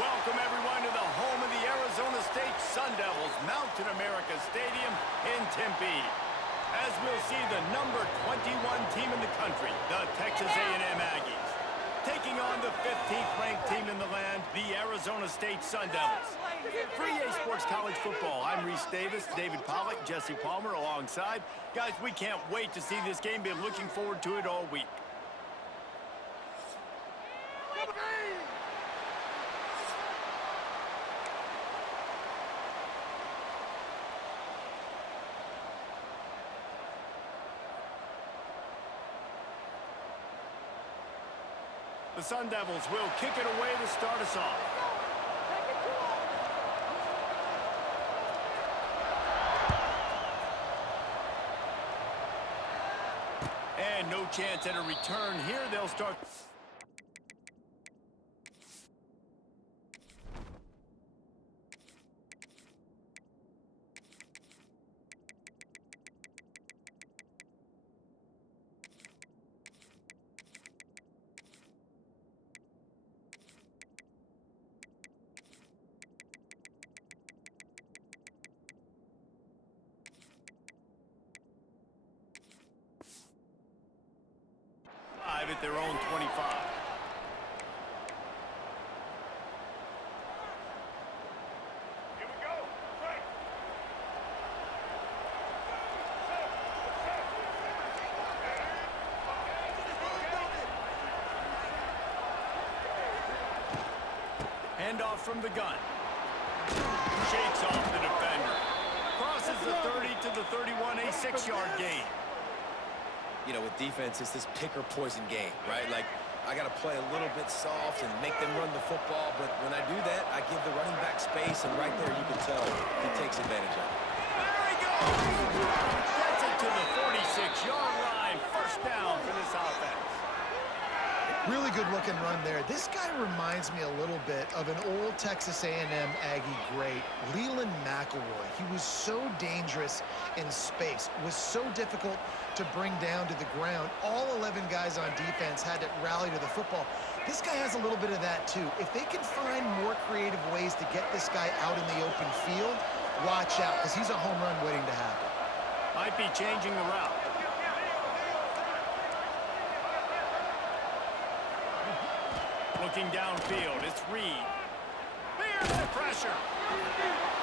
Welcome, everyone, to the home of the Arizona State Sun Devils, Mountain America Stadium in Tempe. As we'll see the number 21 team in the country, the Texas A&M Aggies, taking on the 15th ranked team in the land, the Arizona State Sun Devils. For EA Sports College Football, I'm Reese Davis, David Pollack, Jesse Palmer alongside. Guys, we can't wait to see this game. Been looking forward to it all week. The Sun Devils will kick it away to start us off. And no chance at a return here. They'll start. At their own 25. Here we go. Right. Handoff from the gun. Shakes off the defender. Crosses the 30 to the 31, a 6-yard gain. You know, with defense, it's this pick or poison game, right? Like, I got to play a little bit soft and make them run the football, but when I do that, I give the running back space, and right there you can tell he takes advantage of it. There he goes! Gets it to the 46-yard line. First down for this offense. Really good looking run there. This guy reminds me a little bit of an old Texas A&M Aggie great, Leland McElroy. He was so dangerous in space, was so difficult to bring down to the ground. All 11 guys on defense had to rally to the football. This guy has a little bit of that too. If they can find more creative ways to get this guy out in the open field, watch out, because he's a home run waiting to happen. Might be changing the route. Looking downfield, it's Reed. There's the pressure.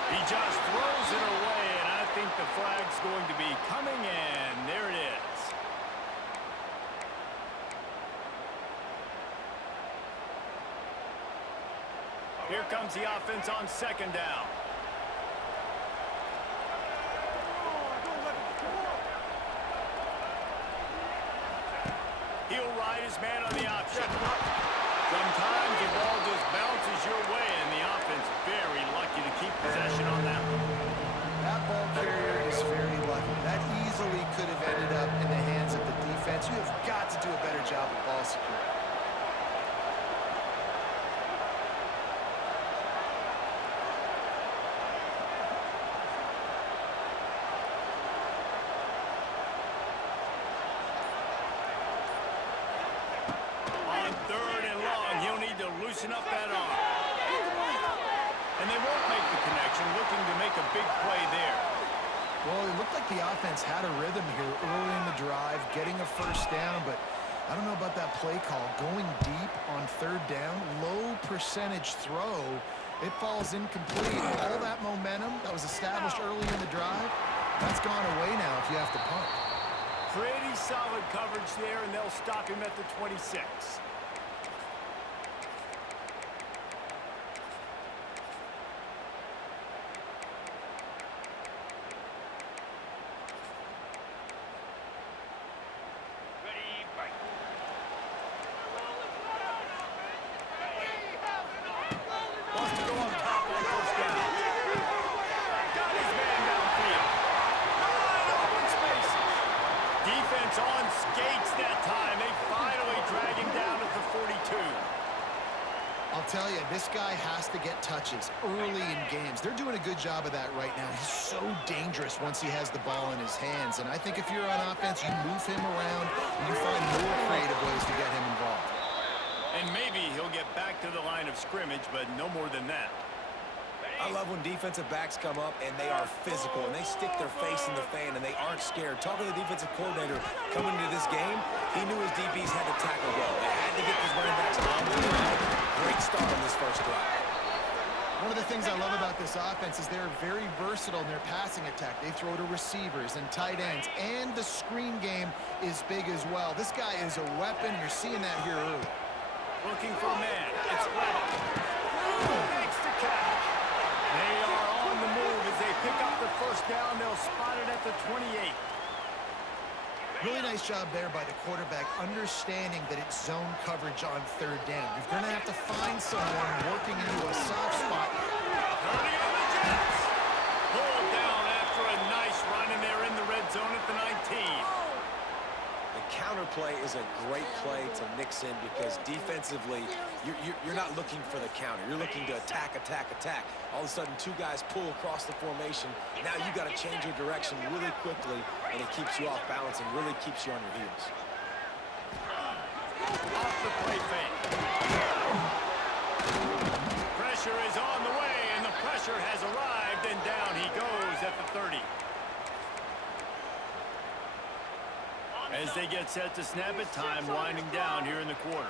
He just throws it away, and I think the flag's going to be coming in. There it is. Here comes the offense on second down. He'll ride his man on the option. Sometimes the ball just bounces your way, and the offense very lucky to keep possession on that one. That ball carrier is very lucky. That easily could have ended up in the hands of the defense. You have got to do a better job of ball security. Loosen up that arm. And they won't make the connection, looking to make a big play there. Well, it looked like the offense had a rhythm here early in the drive, getting a first down, but I don't know about that play call. Going deep on third down, low percentage throw, it falls incomplete. All that momentum that was established early in the drive, that's gone away now if you have to punt. Pretty solid coverage there, and they'll stop him at the 26. On skates that time. They finally drag him down at the 42. I'll tell you, this guy has to get touches early in games. They're doing a good job of that right now. He's so dangerous once he has the ball in his hands. And I think if you're on offense, you move him around and you find more creative ways to get him involved. And maybe he'll he'll get back to the line of scrimmage, but no more than that. I love when defensive backs come up and they are physical and they stick their face in the fan and they aren't scared. Talking to the defensive coordinator coming into this game, he knew his DBs had to tackle well. They had to get these running backs on the ground. Great start on this first drive. One of the things I love about this offense is they're very versatile in their passing attack. They throw to receivers and tight ends, and the screen game is big as well. This guy is a weapon. You're seeing that here early. Looking for a man. It's Leonard. Makes the catch. They are on the move as they pick up the first down. They'll spot it at the 28. Really nice job there by the quarterback, understanding that it's zone coverage on third down. You're going to have to find someone working into a soft spot. Turning on the Jets. Pulled down after a nice run, and they're in the red zone at the 19. The counter play is a great play to mix in because defensively, you're not looking for the counter. You're looking to attack, attack, attack. All of a sudden, two guys pull across the formation. Now you got to change your direction really quickly, and it keeps you off balance and really keeps you on your heels. Off the play fake. Pressure is on the way, and the pressure has arrived, and down he goes at the 30. As they get set to snap it, time winding down here in the quarter.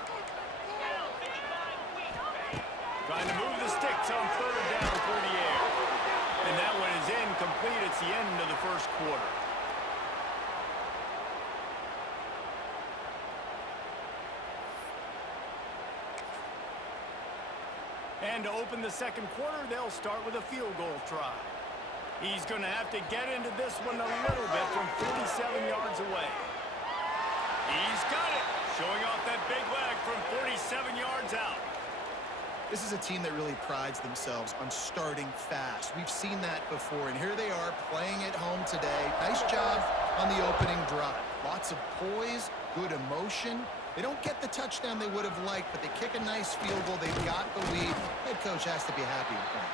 Trying to move the sticks on third down through the air. And that one is incomplete. It's the end of the first quarter. And to open the second quarter, they'll start with a field goal try. He's going to have to get into this one a little bit from 47 yards away. He's got it, showing off that big leg from 47 yards out. This is a team that really prides themselves on starting fast. We've seen that before, and here they are playing at home today. Nice job on the opening drive. Lots of poise, good emotion. They don't get the touchdown they would have liked, but they kick a nice field goal. They've got the lead. Head coach has to be happy with them.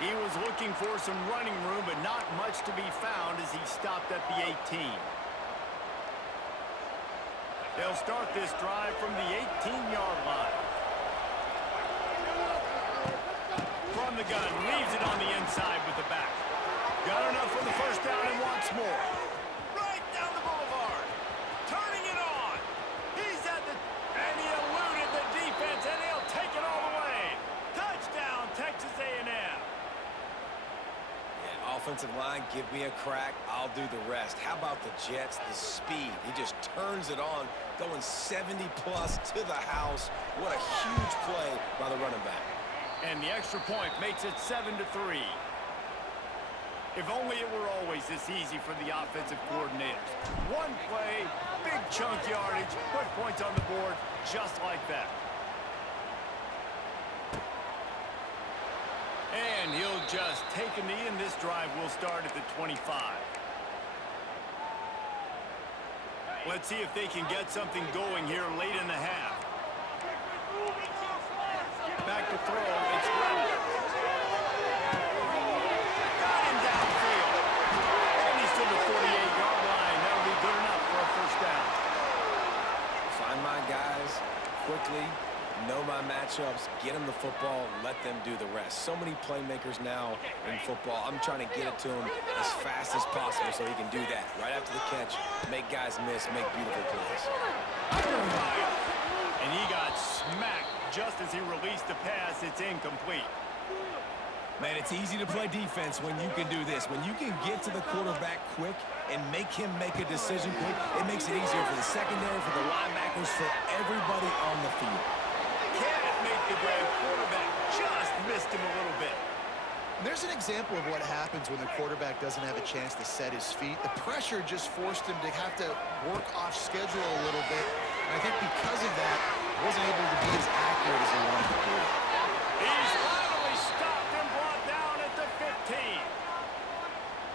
He was looking for some running room, but not much to be found as he stopped at the 18. They'll start this drive from the 18-yard line. From the gun, leaves it on the inside with the back. Got enough for the first down and wants more. Right down the boulevard. Turning it on. He's at the... And he eluded the defense, and he'll take it all the way. Touchdown, Texas A&M. Offensive line, give me a crack. I'll do the rest. How about the Jets? The speed. He just turns it on, going 70-plus to the house. What a huge play by the running back. And the extra point makes it 7-3. If only it were always this easy for the offensive coordinators. One play, big chunk yardage, put points on the board just like that. And he'll just take a knee, and this drive will start at the 25. Let's see if they can get something going here late in the half. Back to throw, it's Leonard. Got him downfield. And he's to the 48-yard line. That'll be good enough for a first down. Find my guys quickly. Know my matchups, get them the football, let them do the rest. So many playmakers now in football. I'm trying to get it to him as fast as possible so he can do that. Right after the catch, make guys miss, make beautiful plays. Under fire. And he got smacked just as he released the pass. It's incomplete. Man, it's easy to play defense when you can do this. When you can get to the quarterback quick and make him make a decision quick, it makes it easier for the secondary, for the linebackers, for everybody on the field. Can't make the grab. Quarterback just missed him a little bit. There's an example of what happens when the quarterback doesn't have a chance to set his feet. The pressure just forced him to have to work off schedule a little bit. And I think because of that, he wasn't able to be as accurate as he wanted to be. He's finally stopped and brought down at the 15.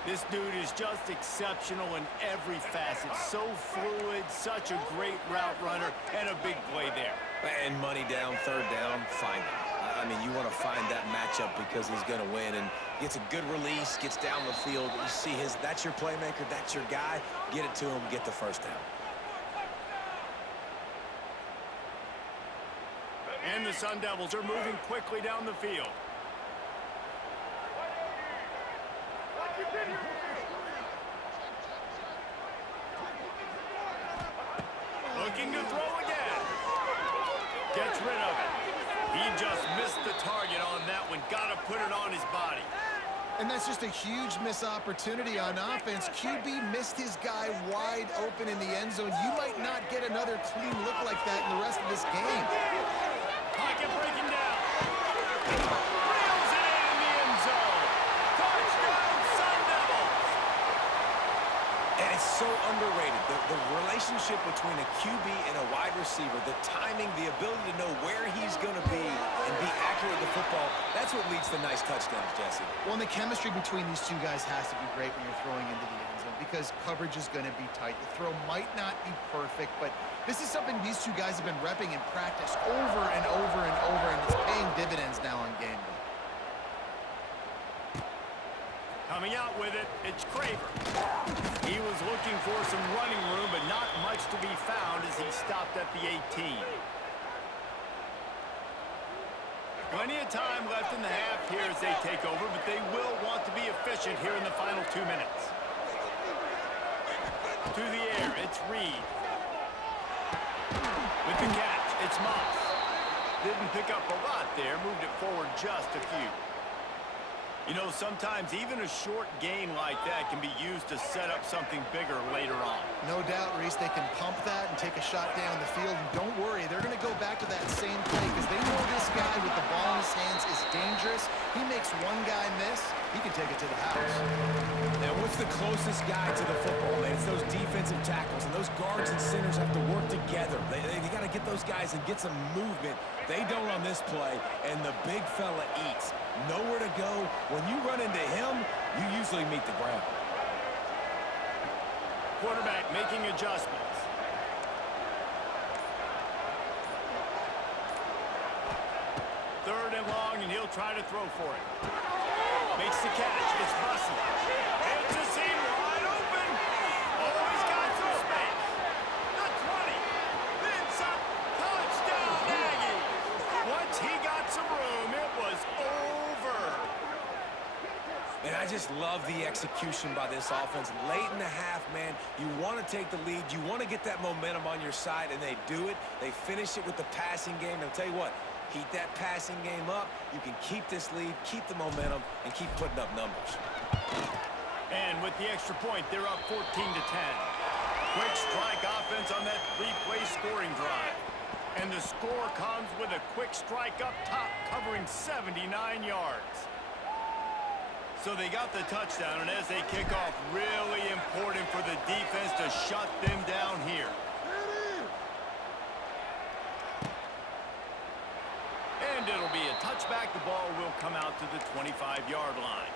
This dude is just exceptional in every facet. So fluid, such a great route runner, and a big play there. And money down, third down, find him. I mean, you want to find that matchup because he's going to win, and gets a good release, gets down the field. You see that's your playmaker, that's your guy. Get it to him, get the first down. And the the Sun Devils are moving quickly down the field. Looking to throw again. Gets rid of it. He just missed the target on that one. Got to put it on his body. And that's just a huge missed opportunity on offense. QB missed his guy wide open in the end zone. You might not get another clean look like that in the rest of this game. Pocket breaking down. Reels it in the end zone. Touchdown, Sun Devils. And it's so underrated. The relationship between a QB and a wide receiver, the timing, the ability to know where he's going to be and be accurate with the football, that's what leads to nice touchdowns, Jesse. Well, and the chemistry between these two guys has to be great when you're throwing into the end zone because coverage is going to be tight. The throw might not be perfect, but this is something these two guys have been repping in practice over and over and over, and it's paying dividends now on game day. Coming out with it, it's Craver. He was looking for some running room, but not much to be found as he stopped at the 18. Plenty of time left in the half here as they take over, but they will want to be efficient here in the final 2 minutes. To the air, it's Reed. With the catch, it's Moss. Didn't pick up a lot there, moved it forward just a few. You know, sometimes even a short gain like that can be used to set up something bigger later on. No doubt, Reese, they can pump that and take a shot down the field. And don't worry, they're going to go back to that same play because they know this guy with the ball in his hands is dangerous. He makes one guy miss, he can take it to the house. Now, what's the closest guy to the football, man? It's those defensive tackles, and those guards and centers have to work together. They got to get those guys and get some movement. They don't on this play, and the big fella eats. Nowhere to go. When you run into him, you usually meet the ground. Quarterback making adjustments. Third and long, and he'll try to throw for it. Makes the catch. It's Bussey. It's a seam wide open. Oh, he's got some space. The 20. Then some. Touchdown, Aggies. Once he got some room, it was over. And I just love the execution by this offense. Late in the half, man, you want to take the lead. You want to get that momentum on your side, and they do it. They finish it with the passing game. And I'll tell you what, heat that passing game up. You can keep this lead, keep the momentum, and keep putting up numbers. And with the extra point, they're up 14-10. Quick strike offense on that three-play scoring drive. And the score comes with a quick strike up top, covering 79 yards. So they got the touchdown, and as they kick off, really important for the defense to shut them down here. And it'll be a touchback. The ball will come out to the 25-yard line.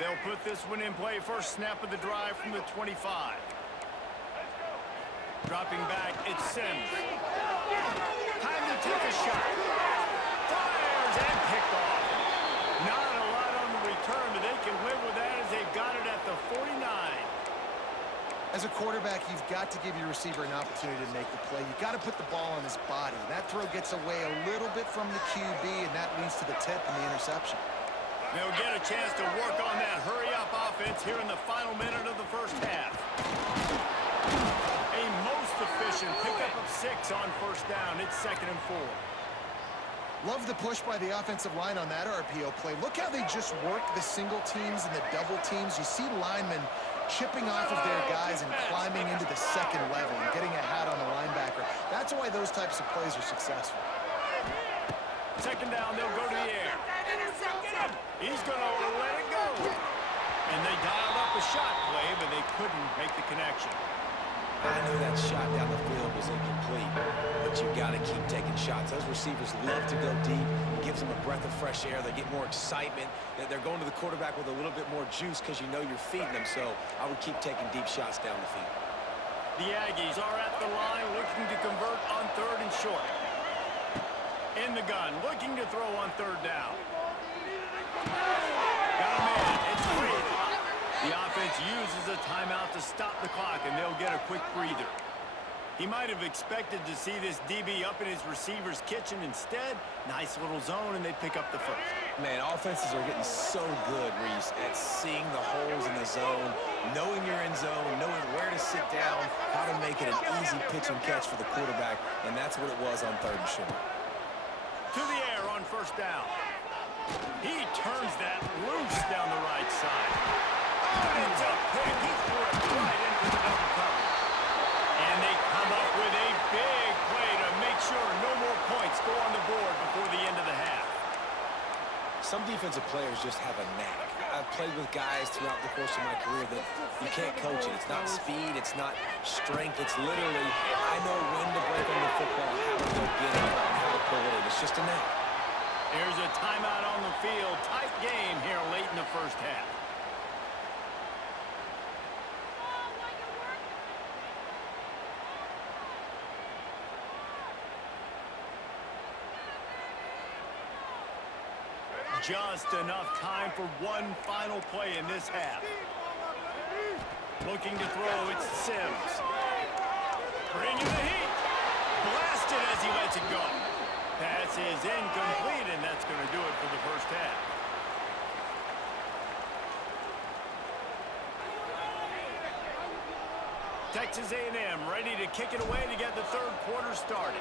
They'll put this one in play. First snap of the drive from the 25. Dropping back, it's Sims. Time to take a shot. Fires and picked off. Not a lot on the return, but they can live with that as they've got it at the 49. As a quarterback, you've got to give your receiver an opportunity to make the play. You've got to put the ball on his body. That throw gets away a little bit from the QB, and that leads to the tip and the interception. They'll get a chance to work on that hurry-up offense here in the final minute of the first half. A most efficient pickup of 6 on first down. It's 2nd and 4. Love the push by the offensive line on that RPO play. Look how they just work the single teams and the double teams. You see linemen chipping off of their guys and climbing into the second level and getting a hat on the linebacker. That's why those types of plays are successful. 2nd down, they'll go to the air. He's going to let it go. And they dialed up a shot play, but they couldn't make the connection. I knew that shot down the field was incomplete, but you got to keep taking shots. Those receivers love to go deep. It gives them a breath of fresh air. They get more excitement. They're going to the quarterback with a little bit more juice because you know you're feeding them. So I would keep taking deep shots down the field. The Aggies are at the line looking to convert on 3rd and short. In the gun, looking to throw on 3rd down. Got a man. It's Reed. The offense uses a timeout to stop the clock, and they'll get a quick breather. He might have expected to see this DB up in his receiver's kitchen. Instead, nice little zone, and they pick up the first. Man, offenses are getting so good, Reese, at seeing the holes in the zone, knowing you're in zone, knowing where to sit down, how to make it an easy pitch and catch for the quarterback, and that's what it was on 3rd and short. To the air on 1st down. He turns that loose down the right side. Oh, it's a pick. He threw it right into the double coverage. And they come up with a big play to make sure no more points go on the board before the end of the half. Some defensive players just have a knack. I've played with guys throughout the course of my career that you can't coach it. It's not speed, it's not strength. It's literally, I know when to break on the football, how to go get it, and how to pull it in. It's just a knack. Here's a timeout on the field. Tight game here late in the 1st half. Just enough time for one final play in this half. Looking to throw, it's Sims. Bringing the heat. Blasted as he lets it go. Pass is incomplete, and that's going to do it for the 1st half. Texas A&M ready to kick it away to get the 3rd quarter started.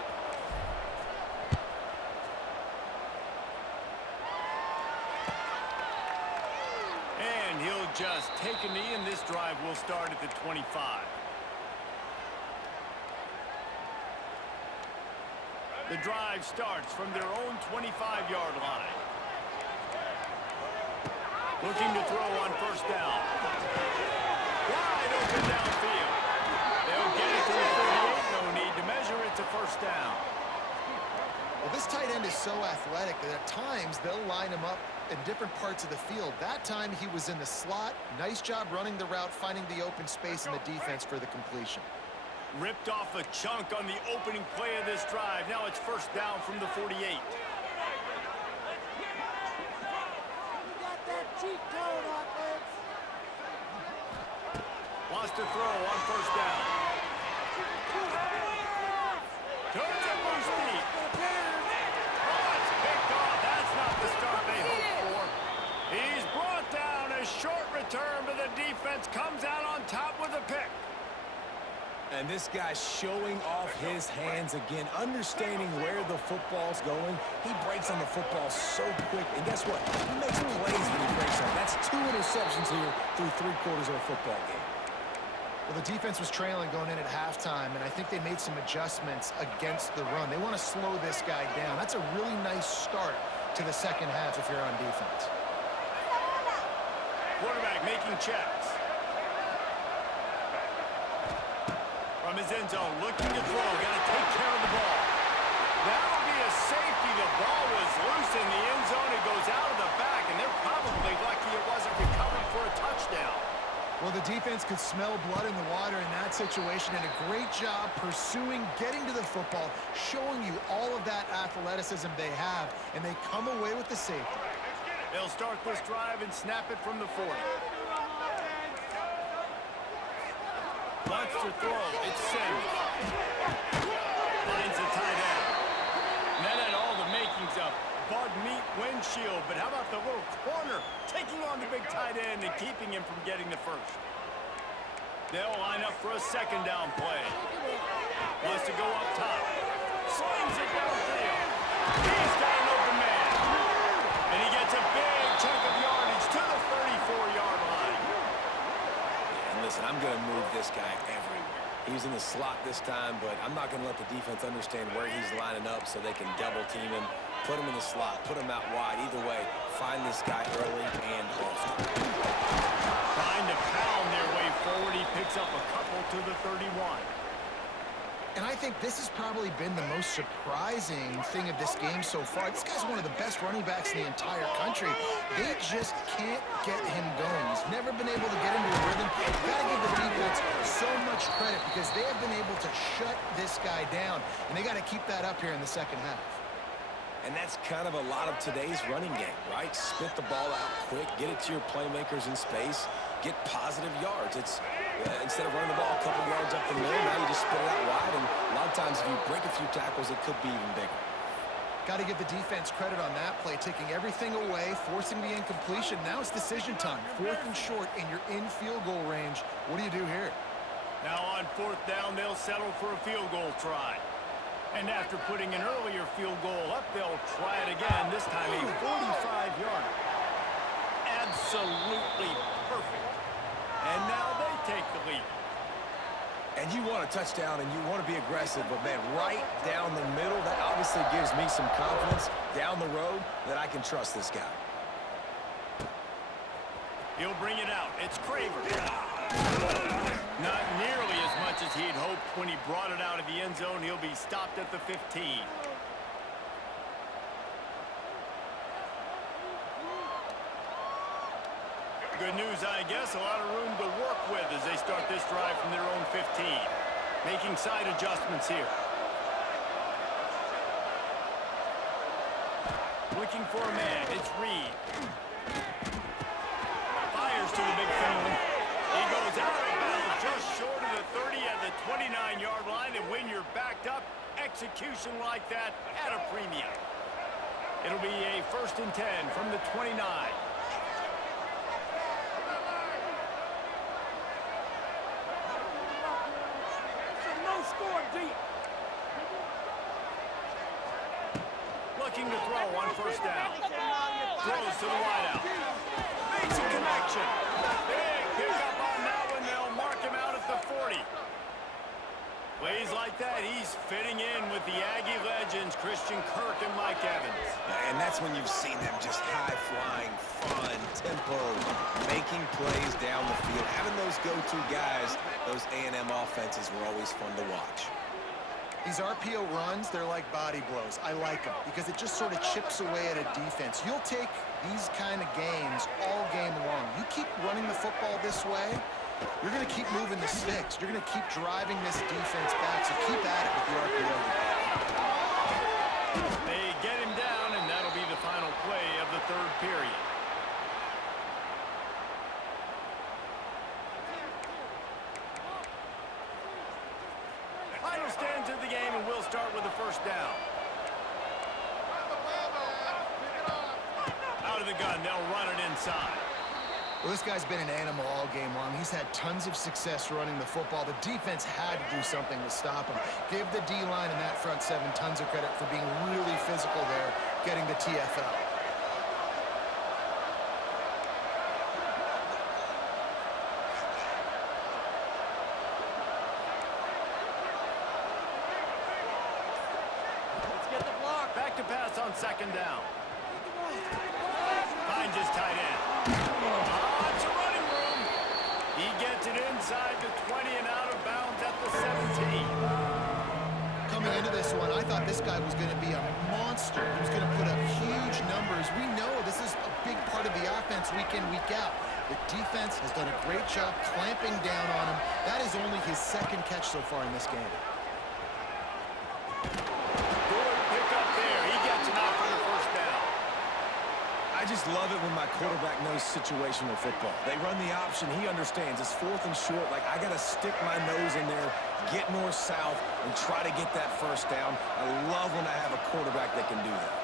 And he'll just take a knee, and this drive will start at the 25. The drive starts from their own 25-yard line. Looking to throw on 1st down. Wide open downfield. They'll get it to the 38. No need to measure it to 1st down. Well, this tight end is so athletic that at times they'll line him up in different parts of the field. That time he was in the slot. Nice job running the route, finding the open space in the defense for the completion. Ripped off a chunk on the opening play of this drive. Now it's 1st down from the 48. Wants to throw on 1st down. Turns it loose deep. Oh, it's picked off. That's not the start they hoped for. He's brought down. A short return, but the defense comes out on top with a pick. And this guy's showing off his hands again, understanding where the football's going. He breaks on the football so quick. And guess what? He makes plays when he breaks on. That's 2 interceptions here through 3 quarters of a football game. Well, the defense was trailing going in at halftime, and I think they made some adjustments against the run. They want to slow this guy down. That's a really nice start to the 2nd half if you're on defense. Quarterback making checks. From his end zone, looking to throw. Got to take care of the ball. That'll be a safety. The ball was loose in the end zone. It goes out of the back, and they're probably lucky it wasn't recovered for a touchdown. Well, the defense could smell blood in the water in that situation, and a great job pursuing, getting to the football, showing you all of that athleticism they have, and they come away with the safety. They'll start this drive and snap it from the 40. Wants to throw. It's Sims. Finds the tight end. And that had all the makings of Bud Meat windshield, but how about the little corner taking on the big tight end and keeping him from getting the first? They'll line up for a 2nd down play. Wants to go up top. Slings it downfield. He's got an open man. And he gets a big chunk of yardage to the 34-yard line. And listen, I'm going to move this guy everywhere. He's in the slot this time, but I'm not going to let the defense understand where he's lining up so they can double team him, put him in the slot, put him out wide. Either way, find this guy early and often. Trying to pound their way forward. He picks up a couple to the 31. And I think this has probably been the most surprising thing of this game so far. This guy's one of the best running backs in the entire country. They just can't get him going. He's never been able to get into a rhythm. You've got to give the defense so much credit because they have been able to shut this guy down. And they got to keep that up here in the 2nd half. And that's kind of a lot of today's running game, right? Spit the ball out quick, get it to your playmakers in space, get positive yards. It's Instead of running the ball a couple yards up the middle, now you just spit it out wide, and a lot of times if you break a few tackles, it could be even bigger. Got to give the defense credit on that play, taking everything away, forcing the incompletion. Now it's decision time. 4th and short, and you're in field goal range. What do you do here? Now on 4th down, they'll settle for a field goal try. And after putting an earlier field goal up, they'll try it again, this time a 45-yarder. Absolutely perfect. And now they take the lead. And you want a touchdown and you want to be aggressive, but man, right down the middle, that obviously gives me some confidence down the road that I can trust this guy. He'll bring it out. It's Craver. Not nearly as much as he'd hoped when he brought it out of the end zone. He'll be stopped at the 15. Good news, I guess. A lot of room to work with as they start this drive from their own 15. Making side adjustments here. Looking for a man. It's Reed. Fires to the big fella. He goes out of bounds just short of the 30 at the 29-yard line. And when you're backed up, execution like that at a premium. It'll be a 1st and 10 from the 29. Looking to throw on 1st down. Throws to the wideout. Makes a connection. Big pickup on that one. They'll mark him out at the 40. Plays like that, he's fitting in with the Aggie legends, Christian Kirk and Mike Evans. And that's when you've seen them just high-flying, fun, tempo, making plays down the field. Having those go-to guys, those A&M offenses were always fun to watch. These RPO runs, they're like body blows. I like them because it just sort of chips away at a defense. You'll take these kind of games all game long. You keep running the football this way, you're going to keep moving the sticks. You're going to keep driving this defense back, so keep at it with the RPO. They get him down, and that'll be the final play of the 3rd period. Final stands of the game, and we'll start with the 1st down. Out of the gun, they'll run it inside. Well, this guy's been an animal all game long. He's had tons of success running the football. The defense had to do something to stop him. Give the D-line and that front 7 tons of credit for being really physical there, getting the TFL. Back to pass on 2nd down. Finds his tight end. Lots of running room. He gets it inside the 20 and out of bounds at the 17. Coming into this one, I thought this guy was going to be a monster. He was going to put up huge numbers. We know this is a big part of the offense week in, week out. The defense has done a great job clamping down on him. That is only his 2nd catch so far in this game. I just love it when my quarterback knows situational football. They run the option. He understands. It's 4th and short. Like, I got to stick my nose in there, get north-south, and try to get that 1st down. I love when I have a quarterback that can do that.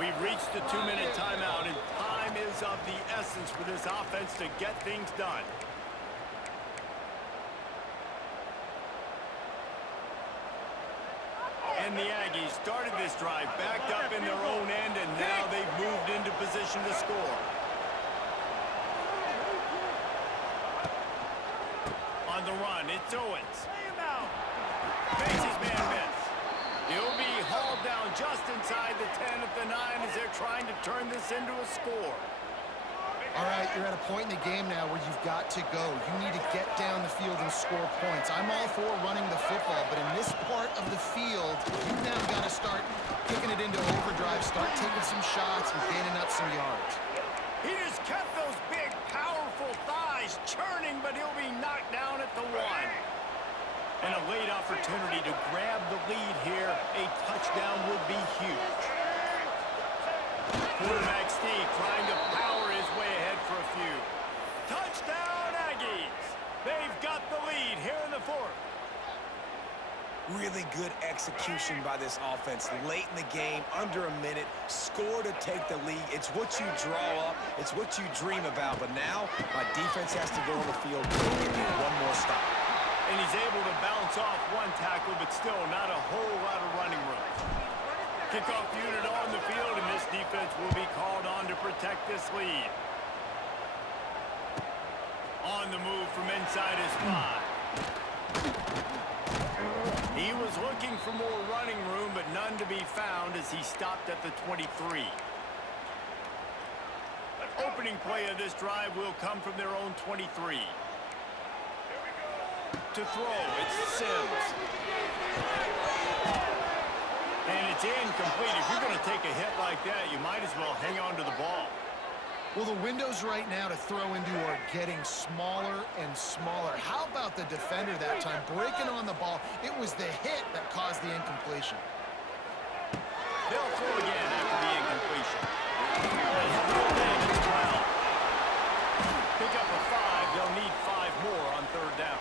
We've reached the 2-minute timeout, and time is of the essence for this offense to get things done. And the Aggies started this drive backed up in their own end, and now they've moved into position to score. On the run, it's Owens. Makes his man miss. He'll be hauled down just inside the 10 at the 9 as they're trying to turn this into a score. All right, you're at a point in the game now where you've got to go. You need to get down the field and score points. I'm all for running the football, but in this part of the field, you've now got to start kicking it into overdrive, start taking some shots and gaining up some yards. He just kept those big, powerful thighs churning, but he'll be knocked down at the 1. And a late opportunity to grab the lead here. A touchdown would be huge. Quarterback Steve trying to power his way ahead for a few. Touchdown, Aggies! They've got the lead here in the fourth. Really good execution by this offense. Late in the game, under a minute, score to take the lead. It's what you draw up. It's what you dream about. But now, my defense has to go on the field and give me one more stop. And he's able to bounce off one tackle, but still not a whole lot of running room. Kickoff unit on the field, and this defense will be called on to protect this lead. On the move from inside his 5. He was looking for more running room, but none to be found as he stopped at the 23. Opening play of this drive will come from their own 23. To throw, it's Sims. And it's incomplete. If you're going to take a hit like that, you might as well hang on to the ball. Well, the windows right now to throw into are getting smaller and smaller. How about the defender that time breaking on the ball? It was the hit that caused the incompletion. They'll throw again after the incompletion. And he'll go in as well. Pick up a 5. They'll need 5 more on third down.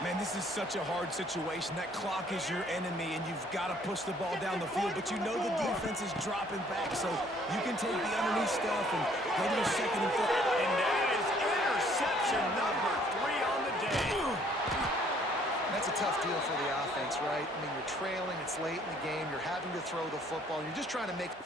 Man, this is such a hard situation. That clock is your enemy, and you've got to push the ball down the field, but you know the defense is dropping back, so you can take the underneath stuff and go to your second and third. And that is interception number 3 on the day. That's a tough deal for the offense, right? I mean, you're trailing, it's late in the game, you're having to throw the football, you're just trying to make